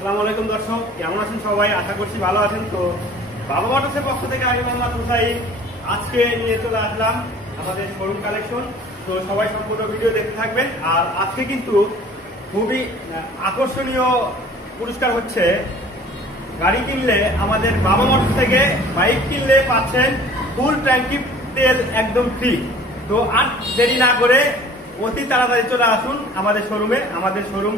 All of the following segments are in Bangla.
আসসালামু আলাইকুম দর্শক, কেমন আছেন সবাই? আশা করছি ভালো আছেন। তো বাবা মোটরসের পক্ষ থেকে আমি মোহাম্মদ হুসাইন আজকে নিয়ে চলে আসলাম আমাদের শোরুম কালেকশন। তো সবাই সম্পূর্ণ ভিডিও দেখতে থাকবেন। আর আজকে কিন্তু খুবই আকর্ষণীয় পুরস্কার হচ্ছে, গাড়ি কিনলে আমাদের বাবা মোটরস থেকে বাইক কিনলে পাচ্ছেন ফুল ট্যাঙ্কি তেল একদম ফ্রি। তো আর দেরি না করে অতি তাড়াতাড়ি চলে আসুন আমাদের শোরুমে। আমাদের শোরুম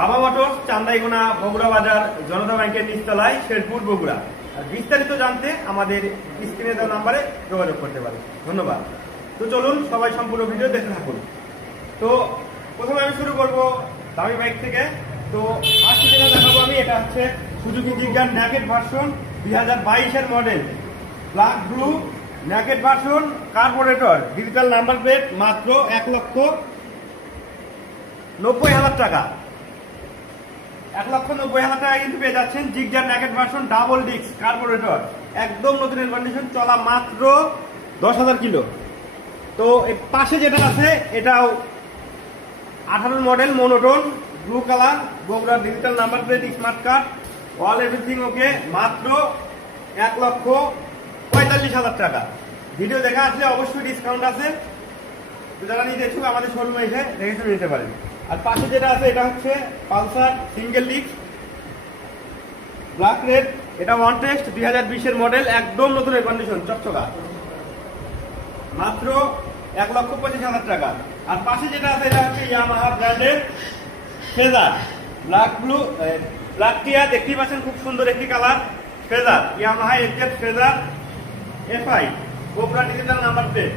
বাবা মোটরস, চান্দাইগোনা, বগুড়া বাজার, জনতা ব্যাংকের নিচতলায়, শেরপুর, বগুড়া। আর বিস্তারিত জানতে আমাদের স্ক্রিনে দেওয়া নাম্বারে যোগাযোগ করতে পারেন। ধন্যবাদ। তো চলুন সবাই সম্পূর্ণ ভিডিও দেখতে থাকুন। তো প্রথমে আমি শুরু করব দামি বাইক থেকে। তো ফার্স্ট যেটা দেখাবো আমি, এটা হচ্ছে সুজুকি জিগজার ন্যাকেড ভার্সন 2022-এর model, black blue naked version, carburettor, digital number plate, মাত্র 1,90,000 টাকা। 1,90,000 টাকা কিন্তু পেয়ে যাচ্ছেন Gixxer naked version, double disc, carburettor, একদম নতুনের কন্ডিশন, চলা মাত্র 10,000 কিলো। তো এই পাশে যেটা আছে এটাও 18 মডেল, মোনোটোন, ব্লু কালার, বগুড়ার digital number plate, smart card, all everything okay, মাত্র 1,45,000 টাকা। ভিডিও দেখা আসলে অবশ্যই ডিসকাউন্ট আছে। তো যারা নিতে ইচ্ছুক আমাদের শোরুমে এসে দেখে শুনে নিতে পারেন। আর পাশে যেটা আছে এটা হচ্ছে Pulsar single disc, black red, এটা ওয়ান টেস্ট, 2020-এর মডেল, একদম নতুনের কন্ডিশন, চকচকা, মাত্র 1,25,000 টাকা। আর পাশে যেটা আছে এটা হচ্ছে ইয়ামাহা ব্র্যান্ডের ফেজার, ব্ল্যাক ব্লু, ব্ল্যাক টিয়া, দেখতেই পাচ্ছেন খুব সুন্দর একটি colour, phasor, Yamaha FZ phasor FI, Bogura digital number plate,